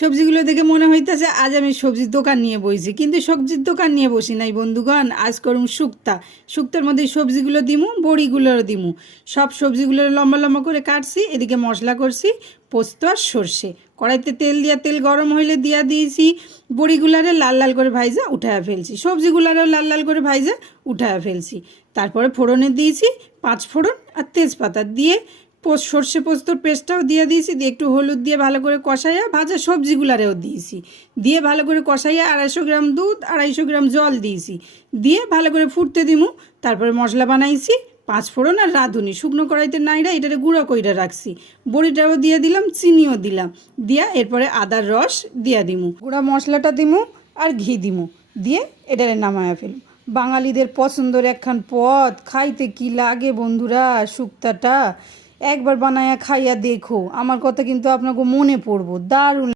সবজিগুলো দেখে মনে হইতেছে আজ আমি সবজির দোকান নিয়ে বইছি, কিন্তু সবজির দোকান নিয়ে বসি নাই বন্ধুগণ। আজ করুম শুক্তা। শুক্তার মধ্যে সবজিগুলো দিমু, বড়িগুলোর দিমু। সব সবজিগুলো লম্বা লম্বা করে কাটছি। এদিকে মশলা করছি পোস্ত আর সর্ষে। কড়াইতে তেল দিয়া, তেল গরম হইলে দিয়া দিয়েছি বড়িগুলারে লাল লাল করে ভাইজা উঠায়া ফেলছি, সবজিগুলারেও লাল লাল করে ভাইজা উঠায়া ফেলছি। তারপরে ফোড়নে দিয়েছি 5 ফোড়ন আর তেজপাতা দিয়ে সর্ষে পোস্তর পেস্টটাও দিয়ে দিয়েছি, দিয়ে একটু হলুদ দিয়ে ভালো করে কষাইয়া ভাজা সবজিগুলারেও দিয়েছি, দিয়ে ভালো করে কষাইয়া 250 গ্রাম দুধ 250 গ্রাম জল দিয়েছি, দিয়ে ভালো করে ফুটতে দিমু। তারপরে মশলা বানাইছি 5 ফোড়ন আর রাঁধুনি, শুকনো কড়াইতে নাইরা এটারে গুঁড়ো কইরা রাখছি। বড়িটাও দিয়ে দিলাম, চিনিও দিলাম, দিয়া এরপরে আদার রস দিয়া দিমু, গুঁড়া মশলাটা দিমু আর ঘি দিমু, দিয়ে এটারে নামায়া ফেলুম। বাঙালিদের পছন্দের একখান পদ, খাইতে কি লাগে বন্ধুরা শুক্তাটা। একবার বানায়া খাইয়া দেখো, আমার কথা কিন্তু আপনাকে মনে পড়বো, দারুণ।